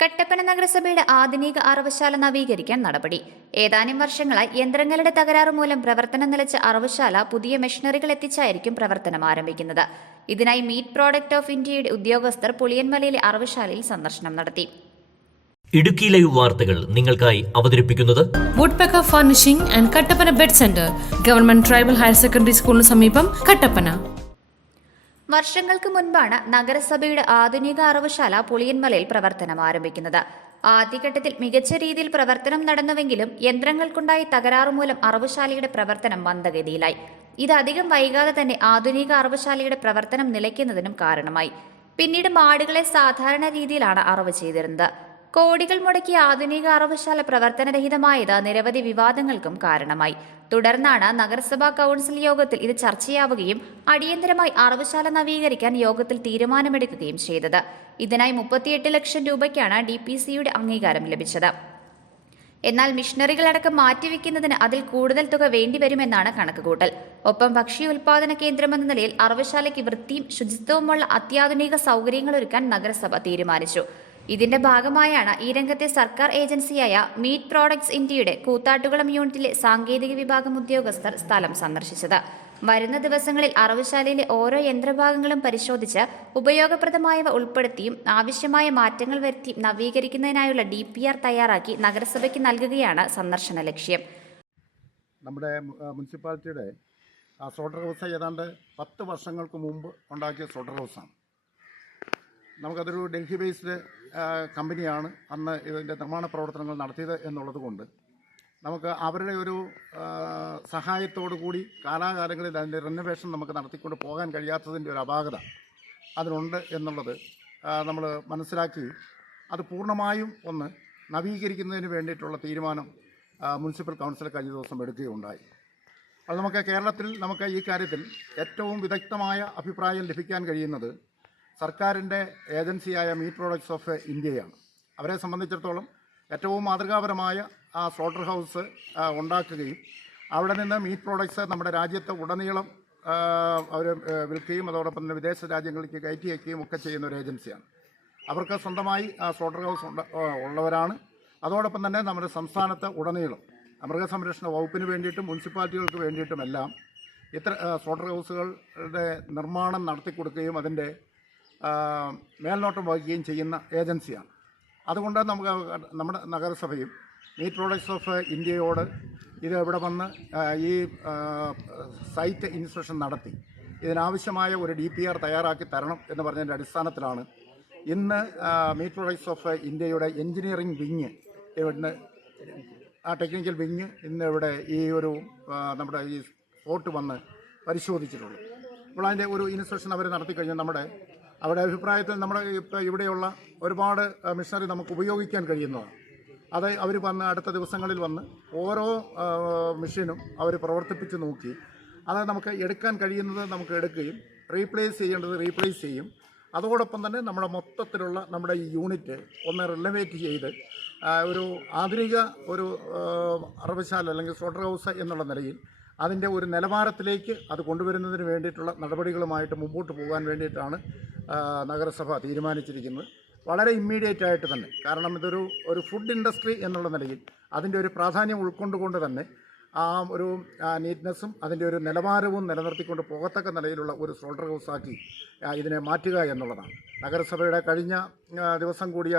കട്ടപ്പന നഗരസഭയുടെ ആധുനിക അറവശാല നവീകരിക്കാൻ നടപടി. ഏതാനും വർഷങ്ങളായി യന്ത്രങ്ങളുടെ തകരാറ് മൂലം പ്രവർത്തനം നിലച്ച അറവശാല പുതിയ മെഷീനറികൾ എത്തിച്ചായിരിക്കും പ്രവർത്തനം ആരംഭിക്കുന്നത്. ഇതിനായി മീറ്റ് പ്രോഡക്റ്റ് ഓഫ് ഇന്ത്യയുടെ ഉദ്യോഗസ്ഥർ പുളിയൻമലയിലെ അറവുശാലയിൽ സന്ദർശനം നടത്തി. ഇടുക്കി ലൈവ് വാർത്തകൾ നിങ്ങൾക്കായി അവതരിപ്പിക്കുന്നത് woodpecker furnishing and Kattappana bed centre government tribal higher secondary സ്കൂളിന് സമീപം കട്ടപ്പന. വർഷങ്ങൾക്ക് മുൻപാണ് നഗരസഭയുടെ ആധുനിക അറവുശാല പുളിയന്മലയിൽ പ്രവർത്തനം ആരംഭിക്കുന്നത്. ആദ്യഘട്ടത്തിൽ മികച്ച രീതിയിൽ പ്രവർത്തനം നടന്നുവെങ്കിലും യന്ത്രങ്ങൾക്കുണ്ടായ തകരാറു മൂലം അറവുശാലയുടെ പ്രവർത്തനം മന്ദഗതിയിലായി. ഇത് അധികം വൈകാതെ തന്നെ ആധുനിക അറവുശാലയുടെ പ്രവർത്തനം നിലയ്ക്കുന്നതിനും കാരണമായി. പിന്നീട് മാടുകളെ സാധാരണ രീതിയിലാണ് അറവ് ചെയ്തിരുന്നത്. കോടികൾ മുടക്കിയ ആധുനിക അറവശാല പ്രവർത്തനരഹിതമായത് നിരവധി വിവാദങ്ങൾക്കും കാരണമായി. തുടർന്നാണ് നഗരസഭാ കൌൺസിൽ യോഗത്തിൽ ഇത് ചർച്ചയാവുകയും അടിയന്തരമായി അറവശാല നവീകരിക്കാൻ യോഗത്തിൽ തീരുമാനമെടുക്കുകയും ചെയ്തത്. ഇതിനായി മുപ്പത്തിയെട്ട് ലക്ഷം രൂപയ്ക്കാണ് ഡി പി സിയുടെ അംഗീകാരം ലഭിച്ചത്. എന്നാൽ മിഷനറികളടക്കം മാറ്റിവെക്കുന്നതിന് അതിൽ കൂടുതൽ തുക വേണ്ടിവരുമെന്നാണ് കണക്കുകൂട്ടൽ. ഒപ്പം ഭക്ഷ്യ ഉൽപാദന കേന്ദ്രമെന്ന നിലയിൽ അറവശാലയ്ക്ക് വൃത്തിയും ശുചിത്വവുമുള്ള അത്യാധുനിക സൗകര്യങ്ങൾ ഒരുക്കാൻ നഗരസഭ തീരുമാനിച്ചു. ഇതിന്റെ ഭാഗമായാണ് ഈ രംഗത്തെ സർക്കാർ ഏജൻസിയായ മീറ്റ് പ്രോഡക്ട്സ് ഇന്ത്യയുടെ കൂത്താട്ടുകുളം യൂണിറ്റിലെ സാങ്കേതിക വിഭാഗം ഉദ്യോഗസ്ഥർ സ്ഥലം സന്ദർശിച്ചത്. വരുന്ന ദിവസങ്ങളിൽ അറവുശാലയിലെ ഓരോ യന്ത്രഭാഗങ്ങളും പരിശോധിച്ച് ഉപയോഗപ്രദമായവ ഉൾപ്പെടുത്തിയും ആവശ്യമായ മാറ്റങ്ങൾ വരുത്തി നവീകരിക്കുന്നതിനായുള്ള ഡി പി ആർ തയ്യാറാക്കി നഗരസഭയ്ക്ക് നൽകുകയാണ് സന്ദർശന ലക്ഷ്യം. നമ്മുടെ മുനിസിപ്പാലിറ്റിയുടെ ആ സ്ലോട്ടർ ഹൗസ് ഏതാണ്ട് പത്ത് വർഷങ്ങൾക്ക് മുമ്പ് ഉണ്ടാക്കിയ സോട്ടർ ഹൗസാണ്. നമുക്കതൊരു ഡൽഹി ബേസ്ഡ് കമ്പനിയാണ് അന്ന് ഇതിന്റെ നിർമ്മാണ പ്രവർത്തനങ്ങൾ നടത്തിയത് എന്നുള്ളത് കൊണ്ട് നമുക്ക് അവരുടെ ഒരു സഹായത്തോടു കൂടി കാലാകാലങ്ങളിൽ അതിന്റെ റിനോവേഷൻ നമുക്ക് നടത്തിക്കൊണ്ട് പോകാൻ കഴിയാത്തതിന്റെ ഒരു അപാകത അതിനുണ്ട് എന്നുള്ളത് നമ്മൾ മനസ്സിലാക്കി. അത് പൂർണമായും ഒന്ന് നവീകരിക്കുന്നതിന് വേണ്ടിയിട്ടുള്ള തീരുമാനം മുനിസിപ്പൽ കൗൺസിൽ കഴിഞ്ഞ ദിവസം എടുക്കുകയുണ്ടായി. അത് നമുക്ക് കേരളത്തിൽ നമുക്ക് ഈ കാര്യത്തിൽ ഏറ്റവും വിദഗ്ധമായ അഭിപ്രായം ലഭിക്കാൻ കഴിയുന്നത് സർക്കാരിന്റെ ഏജൻസിയായ മീറ്റ് പ്രോഡക്ട്സ് ഓഫ് ഇന്ത്യയാണ്. അവരെ സംബന്ധിച്ചിടത്തോളം ഏറ്റവും മാതൃകാപരമായ ആ സ്ലോട്ടർ ഹൗസ് ഉണ്ടാക്കുകയും അവിടെ നിന്ന് മീറ്റ് പ്രോഡക്ട്സ് നമ്മുടെ രാജ്യത്തെ ഉടനീളം അവർ വിൽക്കുകയും അതോടൊപ്പം തന്നെ വിദേശ രാജ്യങ്ങളിലേക്ക് കയറ്റി അയക്കുകയും ഒക്കെ ചെയ്യുന്ന ഒരു ഏജൻസിയാണ്. അവർക്ക് സ്വന്തമായി ആ സ്ലോട്ടർ ഹൗസ് ഉള്ളവരാണ്. അതോടൊപ്പം തന്നെ നമ്മുടെ സംസ്ഥാനത്ത് ഉടനീളം മൃഗസംരക്ഷണ വകുപ്പിന് വേണ്ടിയിട്ടും മുനിസിപ്പാലിറ്റികൾക്ക് വേണ്ടിയിട്ടുമെല്ലാം ഇത്ര സ്ലോട്ടർ ഹൗസുകളുടെ നിർമ്മാണം നടത്തിക്കൊടുക്കുകയും അതിന്റെ മേൽനോട്ടം വഹിക്കുകയും ചെയ്യുന്ന ഏജൻസിയാണ്. അതുകൊണ്ട് നമുക്ക് നമ്മുടെ നഗരസഭയും മീറ്റ് പ്രോഡക്ട്സ് ഓഫ് ഇന്ത്യയോട് ഇത് ഇവിടെ വന്ന് ഈ സൈറ്റ് ഇൻസ്പെക്ഷൻ നടത്തി. ഇതിനാവശ്യമായ ഒരു ഡി പി ആർ തയ്യാറാക്കി തരണം എന്ന് പറഞ്ഞതിന്റെ അടിസ്ഥാനത്തിലാണ് ഇന്ന് മീറ്റ് പ്രൊഡക്ട്സ് ഓഫ് ഇന്ത്യയുടെ എഞ്ചിനീയറിംഗ് വിങ് ഇവിടുന്ന് ആ ടെക്നിക്കൽ വിങ് ഇന്ന് ഇവിടെ ഈ ഒരു നമ്മുടെ ഈ സ്പോട്ട് വന്ന് പരിശോധിച്ചിട്ടുള്ളൂ അപ്പോൾ അതിന്റെ ഒരു ഇൻസ്പെക്ഷൻ അവർ നടത്തി കഴിഞ്ഞാൽ നമ്മുടെ അവരുടെ അഭിപ്രായത്തിൽ നമ്മുടെ ഇവിടെയുള്ള ഒരുപാട് മിഷനറി നമുക്ക് ഉപയോഗിക്കാൻ കഴിയുന്നതാണ്. അത് അവർ വന്ന് അടുത്ത ദിവസങ്ങളിൽ വന്ന് ഓരോ മെഷീനും അവർ പ്രവർത്തിപ്പിച്ച് നോക്കി. അത് നമുക്ക് എടുക്കാൻ കഴിയുന്നത് നമുക്ക് എടുക്കുകയും റീപ്ലേസ് ചെയ്യേണ്ടത് റീപ്ലേസ് ചെയ്യും. അതോടൊപ്പം തന്നെ നമ്മുടെ മൊത്തത്തിലുള്ള നമ്മുടെ ഈ യൂണിറ്റ് ഒന്ന് റിലവേറ്റ് ചെയ്ത് ഒരു ആധുനിക ഒരു അറവശാല അല്ലെങ്കിൽ സ്ലോട്ടർ ഹൗസ് എന്നുള്ള നിലയിൽ അതിന്റെ ഒരു നിലവാരത്തിലേക്ക് അത് കൊണ്ടുവരുന്നതിന് വേണ്ടിയിട്ടുള്ള നടപടികളുമായിട്ട് മുമ്പോട്ട് പോകാൻ വേണ്ടിയിട്ടാണ് നഗരസഭ തീരുമാനിച്ചിരിക്കുന്നത്. വളരെ ഇമ്മീഡിയറ്റ് ആയിട്ട് തന്നെ. കാരണം ഇതൊരു ഒരു ഫുഡ് ഇൻഡസ്ട്രി എന്നുള്ള നിലയിൽ അതിന്റെ ഒരു പ്രാധാന്യം ഉൾക്കൊണ്ടുകൊണ്ട് തന്നെ ആ ഒരു നീറ്റ്നെസ്സും അതിന്റെ ഒരു നിലവാരവും നിലനിർത്തിക്കൊണ്ട് പോകത്തക്ക നിലയിലുള്ള ഒരു സോൾഡർ ഹൗസാക്കി ഇതിനെ മാറ്റുക എന്നുള്ളതാണ്. നഗരസഭയുടെ കഴിഞ്ഞ ദിവസം കൂടിയ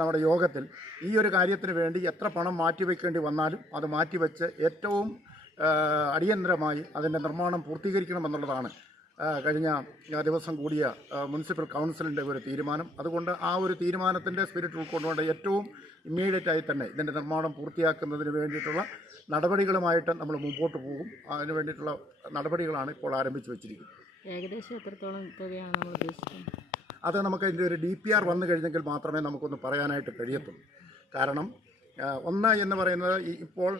നമ്മുടെ യോഗത്തിൽ ഈ ഒരു കാര്യത്തിന് വേണ്ടി എത്ര പണം മാറ്റിവെക്കേണ്ടി വന്നാലും അത് മാറ്റിവെച്ച് ഏറ്റവും അടിയന്തരമായി അതിന്റെ നിർമ്മാണം പൂർത്തീകരിക്കണമെന്നുള്ളതാണ് കഴിഞ്ഞ ദിവസം കൂടിയ മുനിസിപ്പൽ കൗൺസിലിന്റെ ഒരു തീരുമാനം. അതുകൊണ്ട് ആ ഒരു തീരുമാനത്തിന്റെ സ്പിരിറ്റ് ഉൾക്കൊണ്ടുകൊണ്ട് ഏറ്റവും ഇമ്മീഡിയറ്റായി തന്നെ ഇതിന്റെ നിർമ്മാണം പൂർത്തിയാക്കുന്നതിന് വേണ്ടിയിട്ടുള്ള നടപടികളുമായിട്ട് നമ്മൾ മുമ്പോട്ട് പോകും. അതിന് വേണ്ടിയിട്ടുള്ള നടപടികളാണ് ഇപ്പോൾ ആരംഭിച്ചു വെച്ചിരിക്കുന്നത്. ഏകദേശം എത്രത്തോളം തുകയാണ് നമ്മൾ ഉദ്ദേശിക്കുന്നത്? അത് നമുക്ക് അതിന്റെ ഒരു ഡി പി ആർ വന്നു കഴിഞ്ഞെങ്കിൽ മാത്രമേ നമുക്കൊന്ന് പറയാനായിട്ട് കഴിയത്തുള്ളൂ. കാരണം ഒന്ന് എന്ന് പറയുന്നത് ഇപ്പോൾ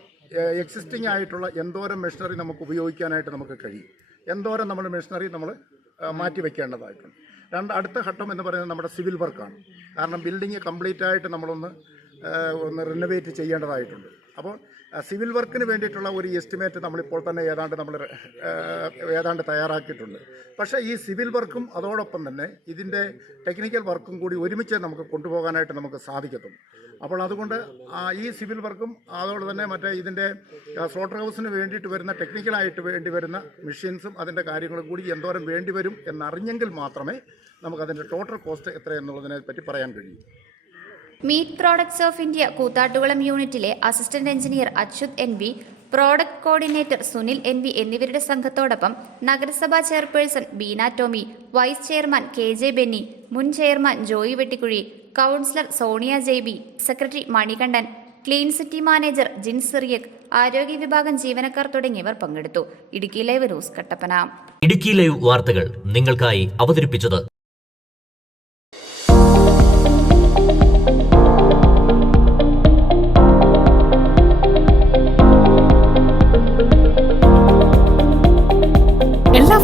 എക്സിസ്റ്റിംഗ് ആയിട്ടുള്ള എന്തോരം മെഷീനറി നമുക്ക് ഉപയോഗിക്കാനായിട്ട് നമുക്ക് കഴിയും. എന്തോരം നമ്മൾ മെഷീനറി നമ്മൾ മാറ്റി വെക്കേണ്ടതായിട്ടുണ്ട്. രണ്ട് അടുത്ത ഘട്ടം എന്ന് പറയുന്നത് നമ്മുടെ സിവിൽ വർക്കാണ് കാരണം ബിൽഡിങ് കംപ്ലീറ്റ് ആയിട്ട് നമ്മളൊന്ന് ഒന്ന് റിനോവേറ്റ് ചെയ്യേണ്ടതായിട്ടുണ്ട്. അപ്പോൾ സിവിൽ വർക്കിന് വേണ്ടിയിട്ടുള്ള ഒരു എസ്റ്റിമേറ്റ് നമ്മളിപ്പോൾ തന്നെ ഏതാണ്ട് നമ്മൾ ഏതാണ്ട് തയ്യാറാക്കിയിട്ടുണ്ട്. പക്ഷേ ഈ സിവിൽ വർക്കും അതോടൊപ്പം തന്നെ ഇതിന്റെ ടെക്നിക്കൽ വർക്കും കൂടി ഒരുമിച്ച് നമുക്ക് കൊണ്ടുപോകാനായിട്ട് നമുക്ക് സാധിക്കത്തും അപ്പോൾ അതുകൊണ്ട് ഈ സിവിൽ വർക്കും അതോടെ തന്നെ മറ്റേ ഇതിന്റെ സ്ലോട്ടർ ഹൗസിന് വേണ്ടിയിട്ട് വരുന്ന ടെക്നിക്കലായിട്ട് വേണ്ടി വരുന്ന മെഷീൻസും അതിന്റെ കാര്യങ്ങളും കൂടി എന്തോരം വേണ്ടി വരും എന്നറിഞ്ഞെങ്കിൽ മാത്രമേ നമുക്കതിന്റെ ടോട്ടൽ കോസ്റ്റ് എത്ര എന്നുള്ളതിനെ പറ്റി പറയാൻ കഴിയൂ. Meat products of India Koothattukulam യൂണിറ്റിലെ assistant engineer Achyuth N V product coordinator Sunil N V എന്നിവരുടെ സംഘത്തോടൊപ്പം നഗരസഭാ chairperson Beena Tomy vice chairman K J Benny മുൻ chairman Joy Vettikuzhy councillor Sonia Jaiby secretary Manikandan clean city manager Jin Cyriac ആരോഗ്യ വിഭാഗം ജീവനക്കാർ തുടങ്ങിയവർ പങ്കെടുത്തു. Idukki live news Kattappana. Idukki live വാർത്തകൾ നിങ്ങൾക്കായി അവതരിപ്പിച്ചത്